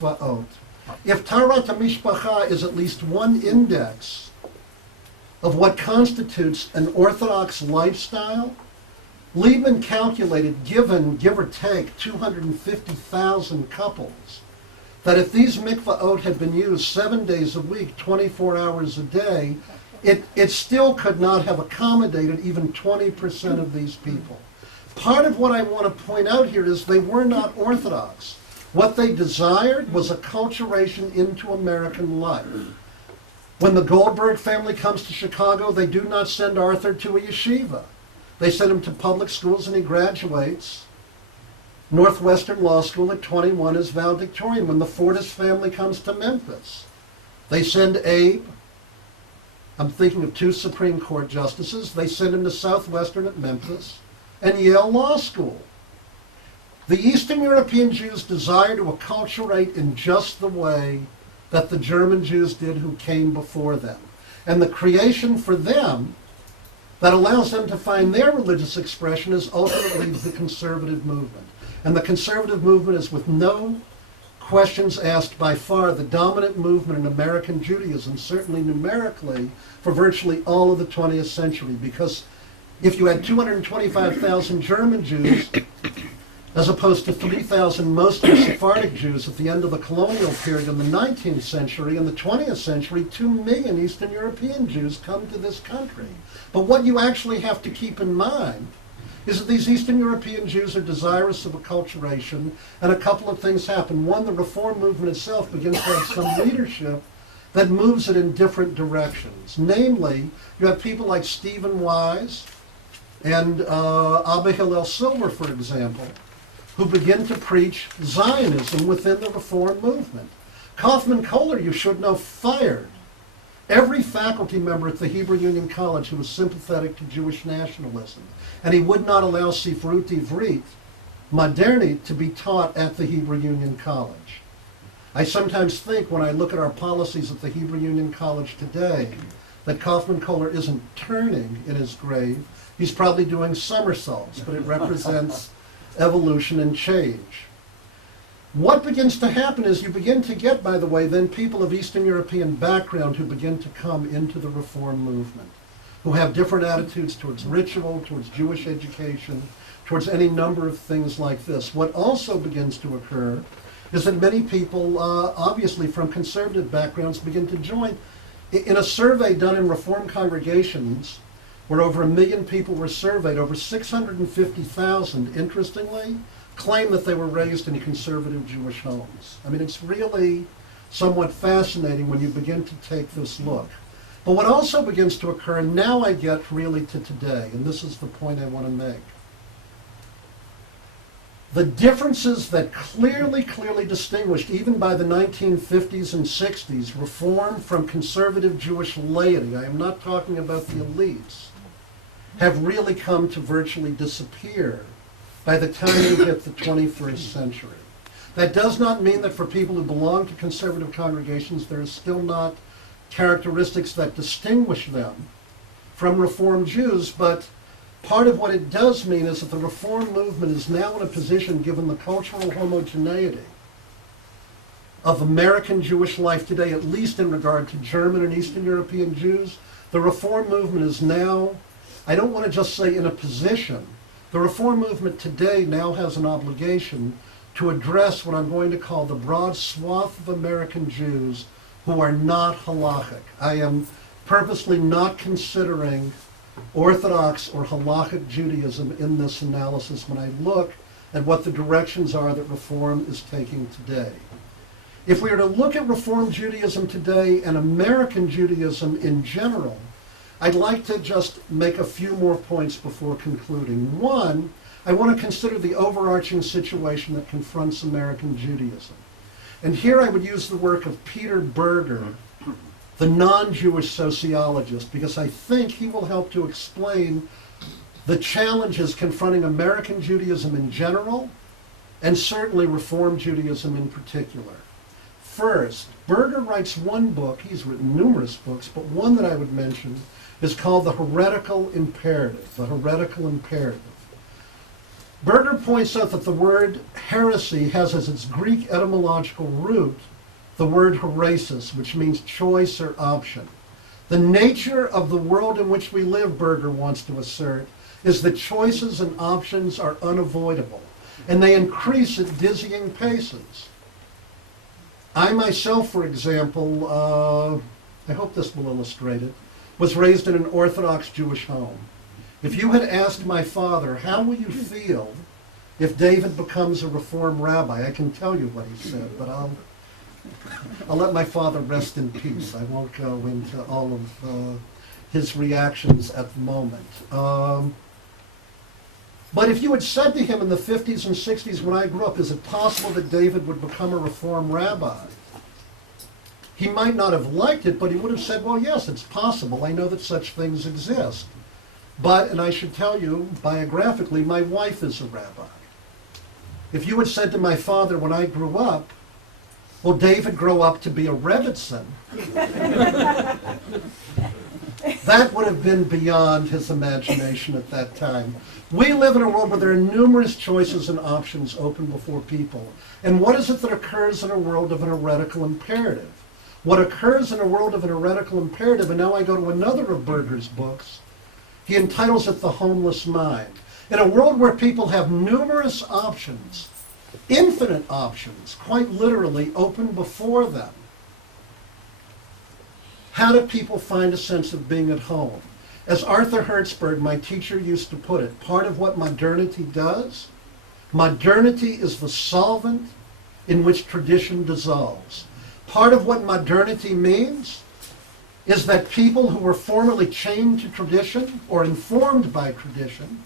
mikvaot. If Taharat HaMishpacha is at least one index of what constitutes an Orthodox lifestyle, Liebman calculated, given, give or take, 250,000 couples, that if these mikvaot had been used 7 days a week, 24 hours a day, it still could not have accommodated even 20% of these people. Part of what I want to point out here is they were not Orthodox. What they desired was acculturation into American life. When the Goldberg family comes to Chicago, they do not send Arthur to a yeshiva. They send him to public schools, and he graduates Northwestern Law School at 21 as valedictorian. When the Fortis family comes to Memphis, they send Abe, I'm thinking of 2 Supreme Court justices, they send him to Southwestern at Memphis and Yale Law School. The Eastern European Jews desire to acculturate in just the way that the German Jews did who came before them. And the creation for them that allows them to find their religious expression is ultimately the conservative movement. And the conservative movement is, with no questions asked, by far the dominant movement in American Judaism, certainly numerically, for virtually all of the 20th century. Because if you had 225,000 German Jews, as opposed to 3,000 mostly Sephardic Jews at the end of the colonial period in the 19th century, in the 20th century, 2 million Eastern European Jews come to this country. But what you actually have to keep in mind is that these Eastern European Jews are desirous of acculturation, and a couple of things happen. One, the Reform movement itself begins to have some leadership that moves it in different directions. Namely, you have people like Stephen Wise and Abba Hillel Silver, for example, who begin to preach Zionism within the Reform movement. Kaufman Kohler, you should know, fired every faculty member at the Hebrew Union College who was sympathetic to Jewish nationalism. And he would not allow Sifrut Ivrit, Modernit, to be taught at the Hebrew Union College. I sometimes think, when I look at our policies at the Hebrew Union College today, that Kaufman Kohler isn't turning in his grave. He's probably doing somersaults, but it represents evolution and change. What begins to happen is you begin to get, by the way, then people of Eastern European background who begin to come into the Reform movement, who have different attitudes towards ritual, towards Jewish education, towards any number of things like this. What also begins to occur is that many people, obviously from conservative backgrounds, begin to join. In a survey done in Reform congregations, where over 1 million people were surveyed, over 650,000, interestingly, claim that they were raised in conservative Jewish homes. I mean, it's really somewhat fascinating when you begin to take this look. But what also begins to occur, and now I get really to today, and this is the point I want to make. The differences that clearly distinguished, even by the 1950s and 60s, Reform from conservative Jewish laity, I am not talking about the elites, have really come to virtually disappear by the time you hit the 21st century. That does not mean that for people who belong to conservative congregations, there are still not characteristics that distinguish them from Reform Jews, but part of what it does mean is that the Reform movement is now in a position, given the cultural homogeneity of American Jewish life today, at least in regard to German and Eastern European Jews, the Reform movement is now, I don't want to just say in a position, the Reform movement today now has an obligation to address what I'm going to call the broad swath of American Jews who are not halakhic. I am purposely not considering Orthodox or halakhic Judaism in this analysis when I look at what the directions are that Reform is taking today. If we are to look at Reform Judaism today and American Judaism in general, I'd like to just make a few more points before concluding. One, I want to consider the overarching situation that confronts American Judaism. And here I would use the work of Peter Berger, the non-Jewish sociologist, because I think he will help to explain the challenges confronting American Judaism in general, and certainly Reform Judaism in particular. First, Berger writes one book, he's written numerous books, but one that I would mention is called The Heretical Imperative. The Heretical Imperative. Berger points out that the word heresy has as its Greek etymological root the word heresis, which means choice or option. The nature of the world in which we live, Berger wants to assert, is that choices and options are unavoidable, and they increase at dizzying paces. I myself, for example, I hope this will illustrate it, was raised in an Orthodox Jewish home. If you had asked my father, how will you feel if David becomes a Reform rabbi, I can tell you what he said, but I'll let my father rest in peace. I won't go into all of his reactions at the moment. But if you had said to him in the 50s and 60s when I grew up, is it possible that David would become a Reform rabbi? He might not have liked it, but he would have said, well, yes, it's possible. I know that such things exist. But, and I should tell you, biographically, my wife is a rabbi. If you had said to my father when I grew up, will David grow up to be a Rebbitzin? That would have been beyond his imagination at that time. We live in a world where there are numerous choices and options open before people. And what is it that occurs in a world of an heretical imperative? What occurs in a world of an heretical imperative, and now I go to another of Berger's books, he entitles it The Homeless Mind. In a world where people have numerous options, infinite options, quite literally open before them, how do people find a sense of being at home? As Arthur Hertzberg, my teacher, used to put it, part of what modernity does, modernity is the solvent in which tradition dissolves. Part of what modernity means is that people who were formerly chained to tradition or informed by tradition,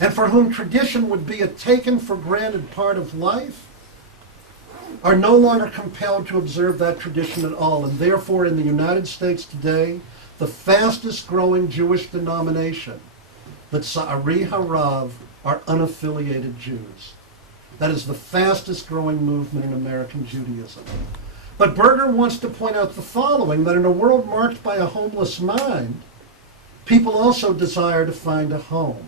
and for whom tradition would be a taken for granted part of life, are no longer compelled to observe that tradition at all. And therefore, in the United States today, the fastest growing Jewish denomination, the Tsa'ari Harav, are unaffiliated Jews. That is the fastest growing movement in American Judaism. But Berger wants to point out the following, that in a world marked by a homeless mind, people also desire to find a home.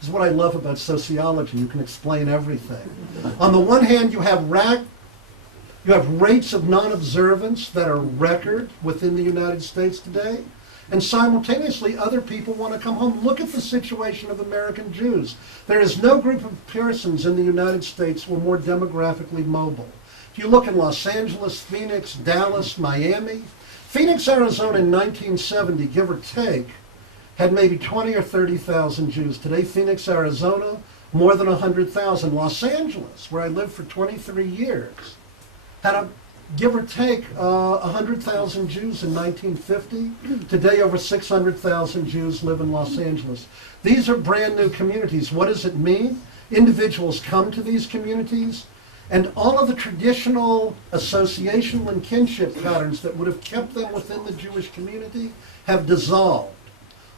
This is what I love about sociology. You can explain everything. On the one hand, you have rates of non-observance that are record within the United States today, and simultaneously other people want to come home. Look at the situation of American Jews. There is no group of persons in the United States who are more demographically mobile. If you look in Los Angeles, Phoenix, Dallas, Miami, Phoenix, Arizona in 1970, give or take, had maybe 20 or 30,000 Jews. Today, Phoenix, Arizona, more than 100,000. Los Angeles, where I lived for 23 years, had give or take 100,000 Jews in 1950. Today, over 600,000 Jews live in Los Angeles. These are brand new communities. What does it mean? Individuals come to these communities, and all of the traditional associational and kinship patterns that would have kept them within the Jewish community have dissolved.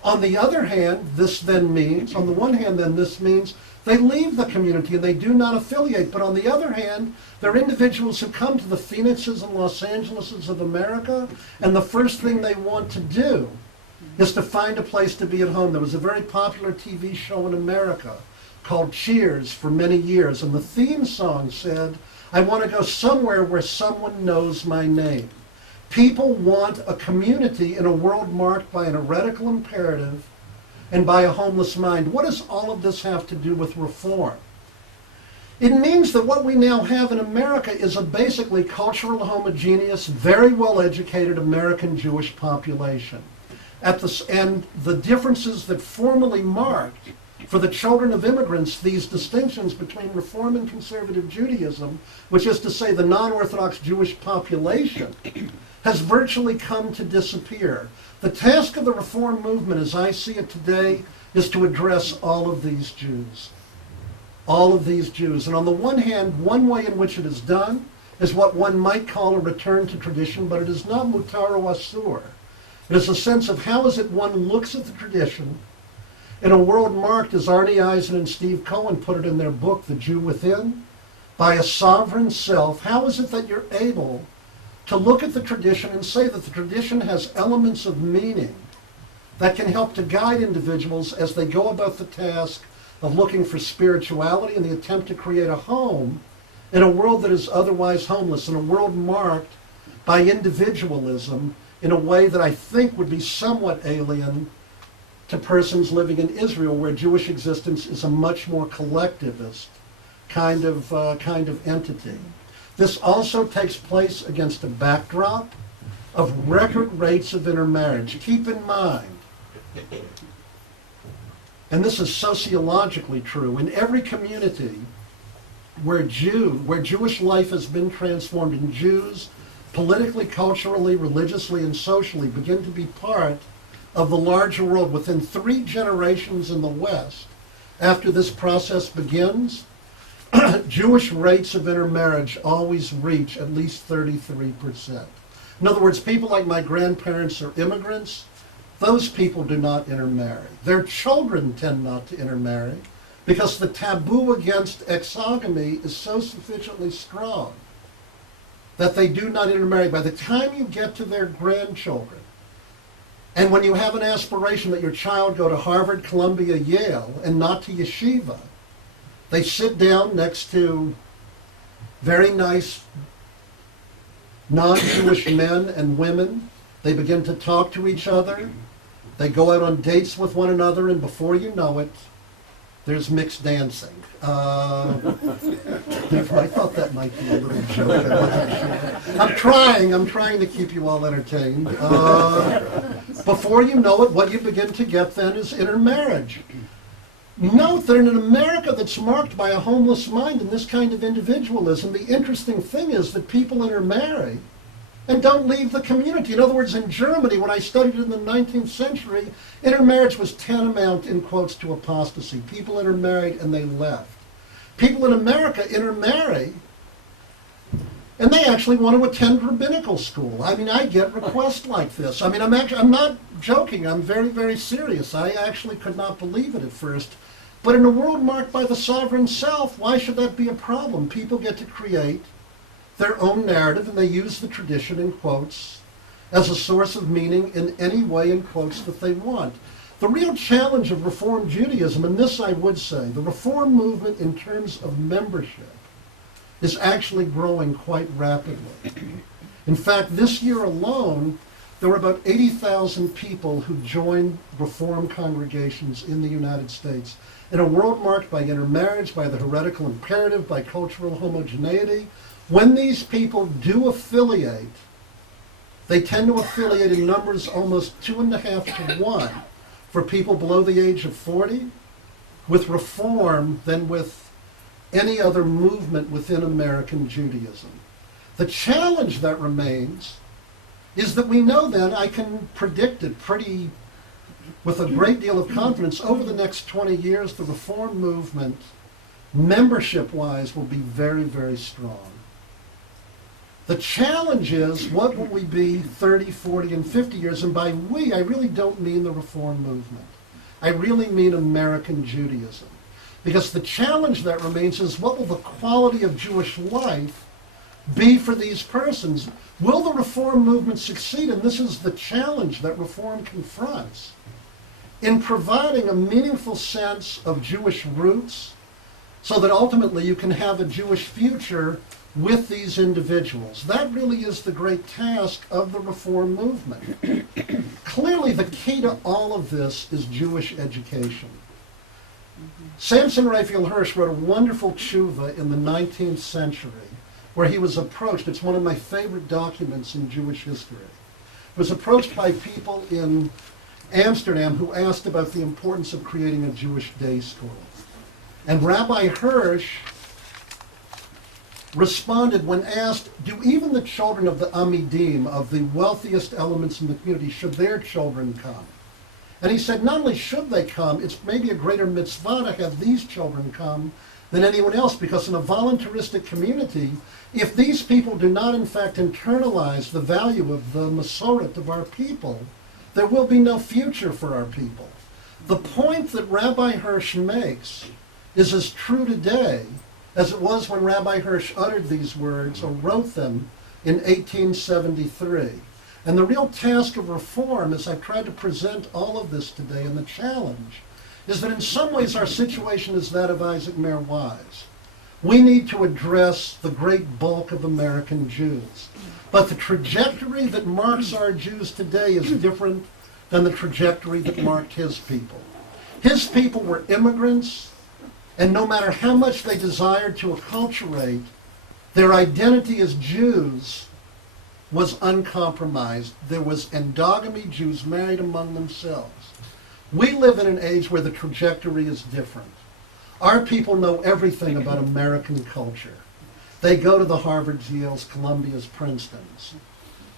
On the other hand, this then means, on the one hand then this means they leave the community and they do not affiliate. But on the other hand, there are individuals who come to the Phoenixes and Los Angeleses of America, and the first thing they want to do is to find a place to be at home. There was a very popular TV show in America called Cheers for many years, and the theme song said, I want to go somewhere where someone knows my name. People want a community in a world marked by an heretical imperative and by a homeless mind. What does all of this have to do with reform? It means that what we now have in America is a basically cultural homogeneous, very well-educated American Jewish population. And the differences that formerly marked for the children of immigrants these distinctions between Reform and Conservative Judaism, which is to say the non-Orthodox Jewish population, has virtually come to disappear. The task of the Reform movement, as I see it today, is to address all of these Jews. All of these Jews. And on the one hand, one way in which it is done is what one might call a return to tradition, but it is not mutar or asur. It is a sense of how is it one looks at the tradition in a world marked, as Arnie Eisen and Steve Cohen put it in their book, The Jew Within, by a sovereign self. How is it that you're able to look at the tradition and say that the tradition has elements of meaning that can help to guide individuals as they go about the task of looking for spirituality and the attempt to create a home in a world that is otherwise homeless, in a world marked by individualism in a way that I think would be somewhat alien to persons living in Israel, where Jewish existence is a much more collectivist kind of entity. This also takes place against a backdrop of record rates of intermarriage. Keep in mind, and this is sociologically true, in every community where Jewish life has been transformed and Jews politically, culturally, religiously, and socially begin to be part of the larger world within 3 generations in the West, after this process begins, Jewish rates of intermarriage always reach at least 33%. In other words, people like my grandparents are immigrants. Those people do not intermarry. Their children tend not to intermarry because the taboo against exogamy is so sufficiently strong that they do not intermarry. By the time you get to their grandchildren, and when you have an aspiration that your child go to Harvard, Columbia, Yale, and not to yeshiva, they sit down next to very nice non-Jewish men and women. They begin to talk to each other. They go out on dates with one another, and before you know it, there's mixed dancing. I thought that might be a little joke. I wasn't sure. I'm trying to keep you all entertained. Before you know it, what you begin to get then is intermarriage. Note that in an America that's marked by a homeless mind and this kind of individualism, the interesting thing is that people intermarry and don't leave the community. In other words, in Germany, when I studied in the 19th century, intermarriage was tantamount, in quotes, to apostasy. People intermarried and they left. People in America intermarry and they actually want to attend rabbinical school. I mean, I get requests like this. I mean, I'm not joking. I'm very, very serious. I actually could not believe it at first. But in a world marked by the sovereign self, why should that be a problem? People get to create their own narrative, and they use the tradition, in quotes, as a source of meaning in any way, in quotes, that they want. The real challenge of Reform Judaism, and this I would say, the Reform movement in terms of membership is actually growing quite rapidly. In fact, this year alone, there were about 80,000 people who joined Reform congregations in the United States. In a world marked by intermarriage, by the heretical imperative, by cultural homogeneity, when these people do affiliate, they tend to affiliate in numbers almost 2.5 to 1 for people below the age of 40 with Reform than with any other movement within American Judaism. The challenge that remains is that we know then, I can predict it with a great deal of confidence, over the next 20 years, the Reform movement, membership-wise, will be very, very strong. The challenge is, what will we be 30, 40, and 50 years? And by we, I really don't mean the Reform movement. I really mean American Judaism. Because the challenge that remains is, what will the quality of Jewish life be for these persons? Will the Reform movement succeed? And this is the challenge that Reform confronts, in providing a meaningful sense of Jewish roots so that ultimately you can have a Jewish future with these individuals. That really is the great task of the Reform movement. Clearly, the key to all of this is Jewish education. Samson Raphael Hirsch wrote a wonderful tshuva in the 19th century where he was approached. It's one of my favorite documents in Jewish history. He was approached by people in Amsterdam who asked about the importance of creating a Jewish day school. And Rabbi Hirsch responded when asked, do even the children of the Amidim, of the wealthiest elements in the community, should their children come? And he said, not only should they come, it's maybe a greater mitzvah to have these children come than anyone else, because in a voluntaristic community, if these people do not in fact internalize the value of the Masoret of our people, there will be no future for our people. The point that Rabbi Hirsch makes is as true today as it was when Rabbi Hirsch uttered these words or wrote them in 1873. And the real task of Reform, as I've tried to present all of this today, and the challenge, is that in some ways our situation is that of Isaac Mayer Wise. We need to address the great bulk of American Jews. But the trajectory that marks our Jews today is different than the trajectory that marked his people. His people were immigrants, and no matter how much they desired to acculturate, their identity as Jews was uncompromised. There was endogamy, Jews married among themselves. We live in an age where the trajectory is different. Our people know everything about American culture. They go to the Harvards, Yales, Columbias, Princetons.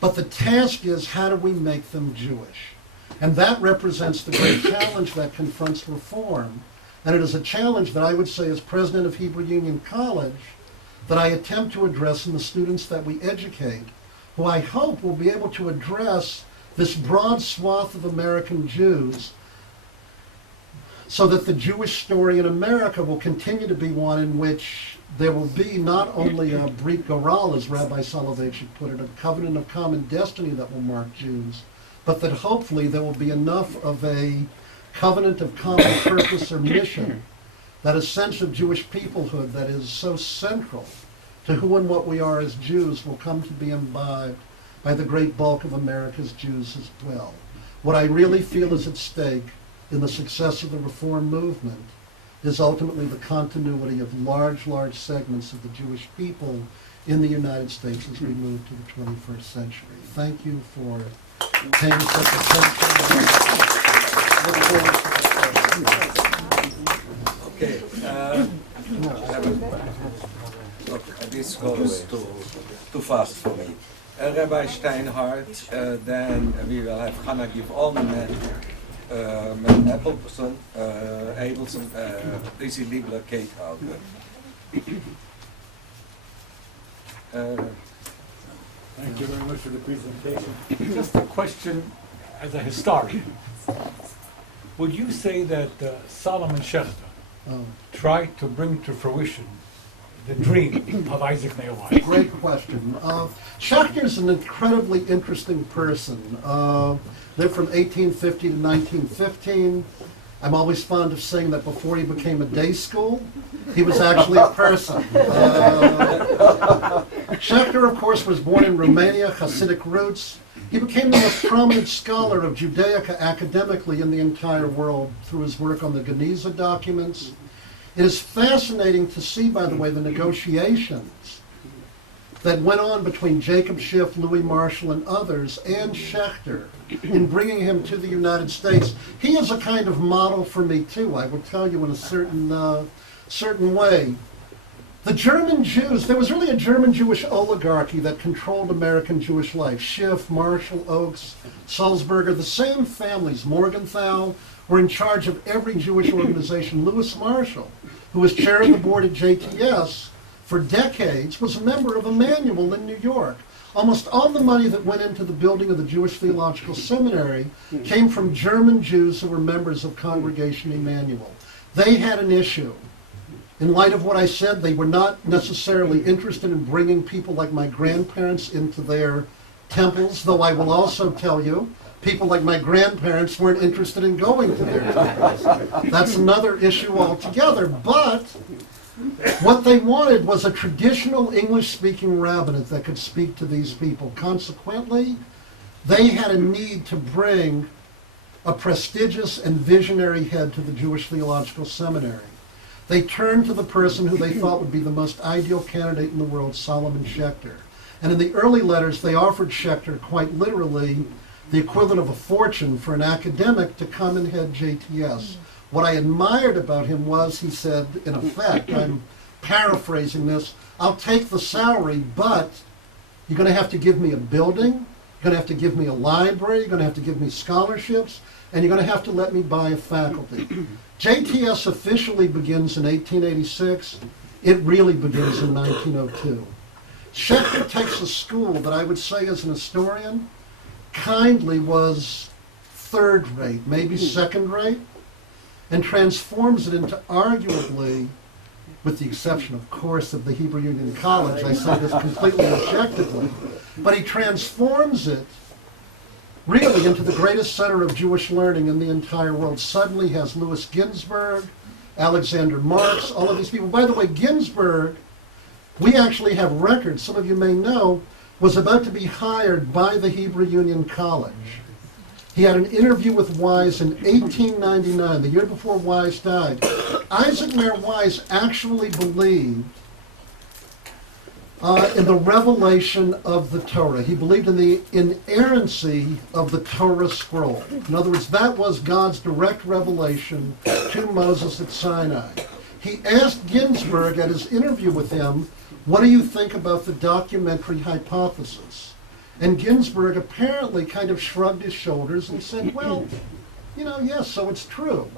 But the task is, how do we make them Jewish? And that represents the great challenge that confronts reform. And it is a challenge that I would say, as president of Hebrew Union College, that I attempt to address in the students that we educate, who I hope will be able to address this broad swath of American Jews, so that the Jewish story in America will continue to be one in which there will be not only a Brit Goral, as Rabbi Soloveitchik put it, a covenant of common destiny that will mark Jews, but that hopefully there will be enough of a covenant of common purpose or mission, that a sense of Jewish peoplehood that is so central to who and what we are as Jews will come to be imbibed by the great bulk of America's Jews as well. What I really feel is at stake in the success of the reform movement is ultimately the continuity of large, large segments of the Jewish people in the United States as we move to the 21st century. Thank you for paying such attention. Look forward to the Okay. Look, this goes too fast for me. Rabbi Steinhardt, then we will have Hannah give all the men. Met Appelson, Abelson, Lizzie Liebler, Kate Houder. Thank you very much for the presentation. Just a question as a historian. Would you say that Solomon Schechter tried to bring to fruition the dream of Isaac Mayer Wise? Great question. Schechter is an incredibly interesting person. Lived from 1850 to 1915. I'm always fond of saying that before he became a day school, he was actually a person. Schechter, of course, was born in Romania, Hasidic roots. He became the most prominent scholar of Judaica academically in the entire world through his work on the Geniza documents. It is fascinating to see, by the way, the negotiations that went on between Jacob Schiff, Louis Marshall, and others, and Schechter, in bringing him to the United States. He is a kind of model for me, too, I will tell you in a certain way. The German Jews, there was really a German Jewish oligarchy that controlled American Jewish life. Schiff, Marshall, Oakes, Sulzberger, the same families, Morgenthau, were in charge of every Jewish organization. Louis Marshall, who was chair of the board at JTS for decades, was a member of Emmanuel in New York. Almost all the money that went into the building of the Jewish Theological Seminary came from German Jews who were members of Congregation Emmanuel. They had an issue. In light of what I said, they were not necessarily interested in bringing people like my grandparents into their temples, though I will also tell you, people like my grandparents weren't interested in going to their temples. That's another issue altogether, but what they wanted was a traditional English-speaking rabbinate that could speak to these people. Consequently, they had a need to bring a prestigious and visionary head to the Jewish Theological Seminary. They turned to the person who they thought would be the most ideal candidate in the world, Solomon Schechter. And in the early letters, they offered Schechter, quite literally, the equivalent of a fortune for an academic to come and head JTS. What I admired about him was, he said, in effect, I'm paraphrasing this, I'll take the salary, but you're going to have to give me a building, you're going to have to give me a library, you're going to have to give me scholarships, and you're going to have to let me buy a faculty. JTS officially begins in 1886. It really begins in 1902. Schechter takes a school that I would say as an historian kindly was third rate, maybe second rate, and transforms it into arguably, with the exception, of course, of the Hebrew Union College, I say this completely objectively, but he transforms it really into the greatest center of Jewish learning in the entire world. Suddenly has Louis Ginsburg, Alexander Marx, all of these people. By the way, Ginsburg, we actually have records, some of you may know, was about to be hired by the Hebrew Union College. He had an interview with Wise in 1899, the year before Wise died. Isaac Mayer Wise actually believed in the revelation of the Torah. He believed in the inerrancy of the Torah scroll. In other words, that was God's direct revelation to Moses at Sinai. He asked Ginsburg at his interview with him, what do you think about the documentary hypothesis? And Ginsburg apparently kind of shrugged his shoulders and said, well, yes, so it's true.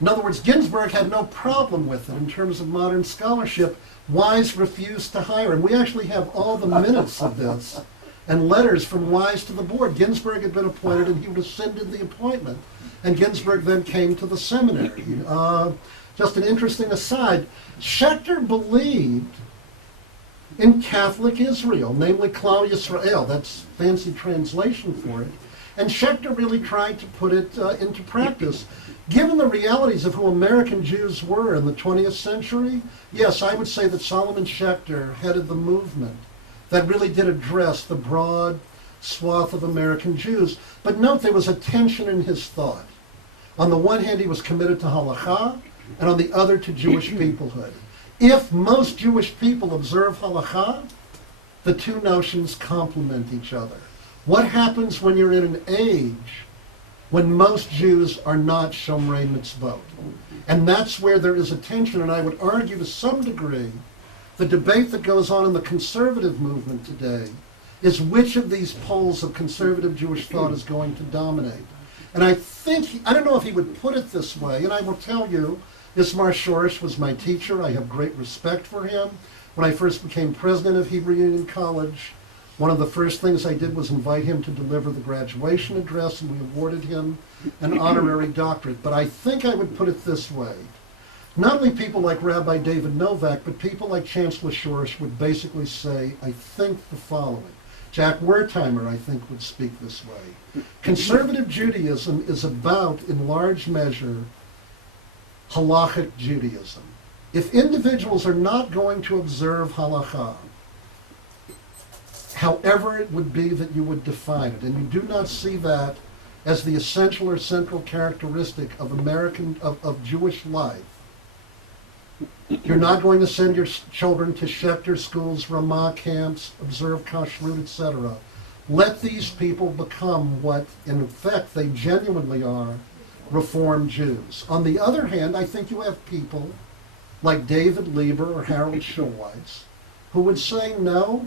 In other words, Ginsburg had no problem with it in terms of modern scholarship. Wise refused to hire him. We actually have all the minutes of this and letters from Wise to the board. Ginsburg had been appointed and he rescinded the appointment. And Ginsburg then came to the seminary. Just an interesting aside, Schechter believed in Catholic Israel, namely Klal Yisrael. That's fancy translation for it. And Schechter really tried to put it into practice. Given the realities of who American Jews were in the 20th century, yes, I would say that Solomon Schechter headed the movement that really did address the broad swath of American Jews. But note, there was a tension in his thought. On the one hand, he was committed to halakha, and on the other to Jewish peoplehood. If most Jewish people observe halakha, the two notions complement each other. What happens when you're in an age when most Jews are not Shomrei Mitzvot? And that's where there is a tension, and I would argue to some degree, the debate that goes on in the conservative movement today is which of these poles of conservative Jewish thought is going to dominate. And I think, I don't know if he would put it this way, and I will tell you, Ismar Shorish was my teacher. I have great respect for him. When I first became president of Hebrew Union College, one of the first things I did was invite him to deliver the graduation address, and we awarded him an honorary doctorate. But I think I would put it this way. Not only people like Rabbi David Novak, but people like Chancellor Shorish would basically say, I think the following. Jack Wertheimer, I think, would speak this way. Conservative Judaism is about, in large measure, halakhic Judaism. If individuals are not going to observe halakha, however it would be that you would define it, and you do not see that as the essential or central characteristic of Jewish life, you're not going to send your children to Schechter schools, Ramah camps, observe kashrut, etc. Let these people become what, in effect, they genuinely are, Reformed Jews. On the other hand, I think you have people like David Lieber or Harold Schulweis who would say, no,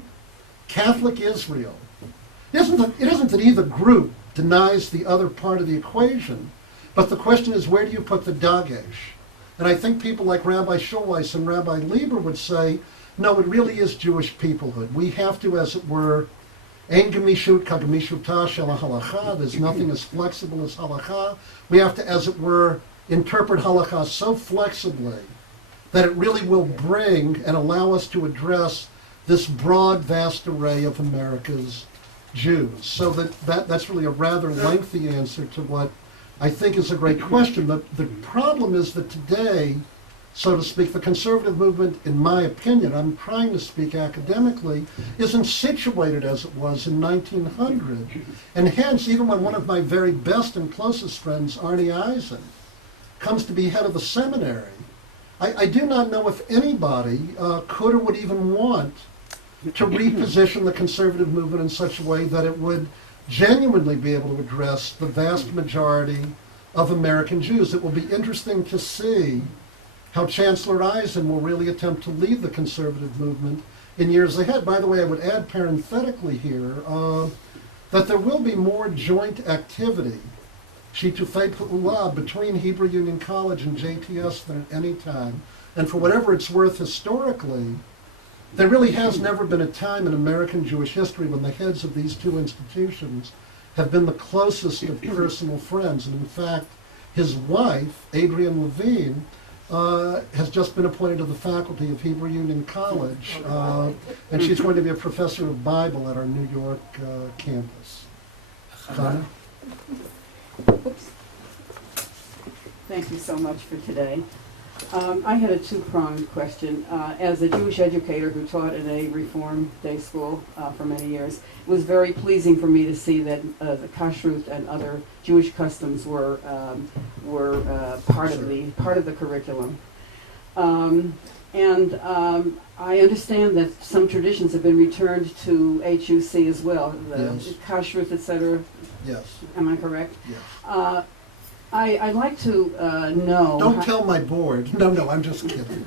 Catholic Israel. It isn't that either group denies the other part of the equation, but the question is, where do you put the dagesh? And I think people like Rabbi Schulweis and Rabbi Lieber would say, no, it really is Jewish peoplehood. We have to, as it were, ein gemishut kagemishuta shel halakha. There's nothing as flexible as halakha. We have to, as it were, interpret halakha so flexibly that it really will bring and allow us to address this broad, vast array of America's Jews. So that's really a rather lengthy answer to what I think is a great question. But the problem is that today, so to speak, the conservative movement, in my opinion, I'm trying to speak academically, isn't situated as it was in 1900. And hence, even when one of my very best and closest friends, Arnie Eisen, comes to be head of the seminary, I do not know if anybody could or would even want to reposition the conservative movement in such a way that it would genuinely be able to address the vast majority of American Jews. It will be interesting to see how Chancellor Eisen will really attempt to lead the conservative movement in years ahead. By the way, I would add parenthetically here that there will be more joint activity, shitufei pa'ulah, between Hebrew Union College and JTS than at any time. And for whatever it's worth historically, there really has never been a time in American Jewish history when the heads of these two institutions have been the closest of personal friends. And in fact, his wife, Adrienne Levine, has just been appointed to the faculty of Hebrew Union College, and she's going to be a professor of Bible at our New York campus. Connor? Oops. Thank you so much for today. I had a two-pronged question. As a Jewish educator who taught in a Reform day school for many years, it was very pleasing for me to see that the kashrut and other Jewish customs were part of the curriculum. I understand that some traditions have been returned to HUC as well, the Yes. kashrut, etc. Yes, Am I correct? yes. I'd like to know. Don't tell my board. No, I'm just kidding.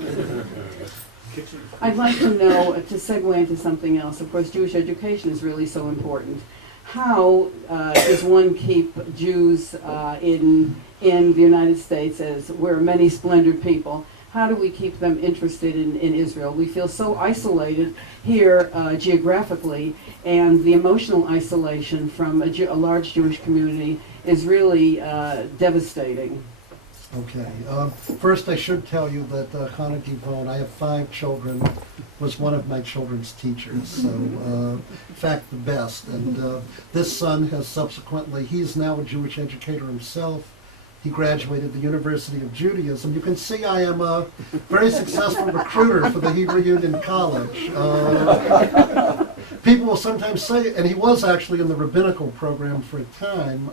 I'd like to know, to segue into something else, of course, Jewish education is really so important. How does one keep Jews in the United States, as we're many splendid people, how do we keep them interested in Israel? We feel so isolated here geographically, and the emotional isolation from a large Jewish community is really devastating. Okay. First, I should tell you that Hannah Givon, I have 5 children, was one of my children's teachers. So, in fact, the best. And this son has subsequently, he's now a Jewish educator himself. He graduated the University of Judaism. You can see I am a very successful recruiter for the Hebrew Union College. People will sometimes say, and he was actually in the rabbinical program for a time,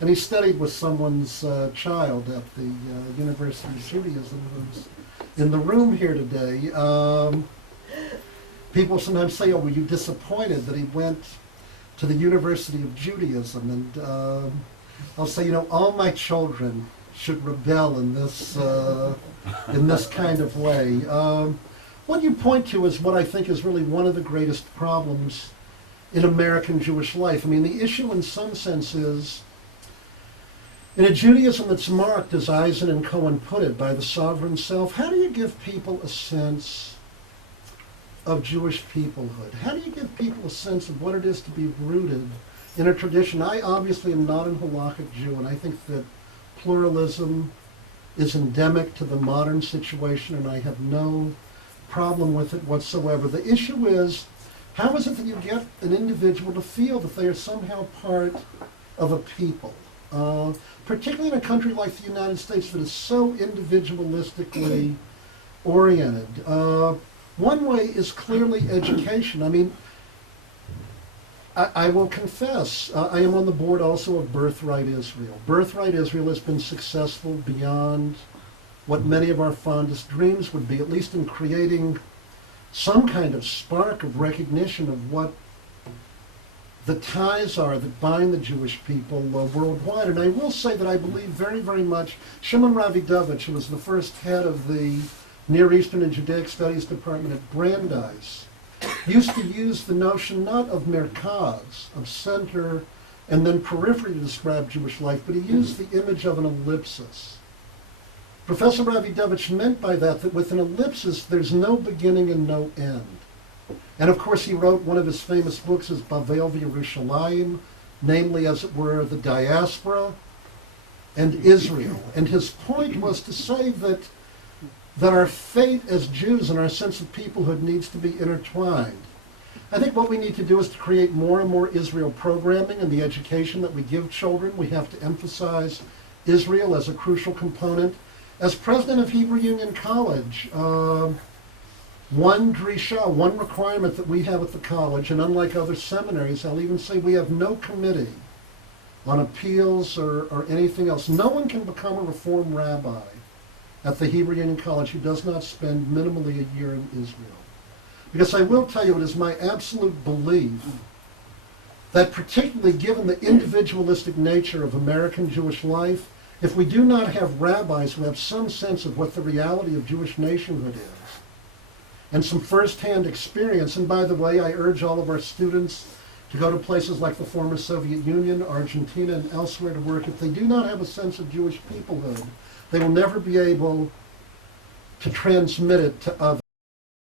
and he studied with someone's child at the University of Judaism, who's in the room here today. People sometimes say, oh, were you disappointed that he went to the University of Judaism? And I'll say, all my children should rebel in this kind of way. What you point to is what I think is really one of the greatest problems in American Jewish life. I mean, the issue in some sense is, in a Judaism that's marked, as Eisen and Cohen put it, by the sovereign self, how do you give people a sense of Jewish peoplehood? How do you give people a sense of what it is to be rooted in a tradition? I obviously am not a halakhic Jew, and I think that pluralism is endemic to the modern situation, and I have no problem with it whatsoever. The issue is, how is it that you get an individual to feel that they are somehow part of a people? Particularly in a country like the United States that is so individualistically oriented. One way is clearly education. I mean, I will confess, I am on the board also of Birthright Israel. Birthright Israel has been successful beyond what many of our fondest dreams would be, at least in creating some kind of spark of recognition of what the ties are that bind the Jewish people worldwide. And I will say that I believe very, very much, Shimon Ravidovich, who was the first head of the Near Eastern and Judaic Studies Department at Brandeis, used to use the notion not of merkaz, of center, and then periphery to describe Jewish life, but he used the image of an ellipsis. Professor Ravidovich meant by that with an ellipsis there's no beginning and no end. And of course he wrote one of his famous books is Bavel v'Yerushalayim, namely, as it were, the diaspora and Israel. And his point was to say that our fate as Jews and our sense of peoplehood needs to be intertwined. I think what we need to do is to create more and more Israel programming in the education that we give children. We have to emphasize Israel as a crucial component. As president of Hebrew Union College, one drisha, one requirement that we have at the college, and unlike other seminaries, I'll even say we have no committee on appeals or anything else. No one can become a Reform rabbi at the Hebrew Union College who does not spend minimally a year in Israel. Because I will tell you, it is my absolute belief that particularly given the individualistic nature of American Jewish life, if we do not have rabbis who have some sense of what the reality of Jewish nationhood is, and some first-hand experience, and by the way, I urge all of our students to go to places like the former Soviet Union, Argentina, and elsewhere to work. If they do not have a sense of Jewish peoplehood, they will never be able to transmit it to others.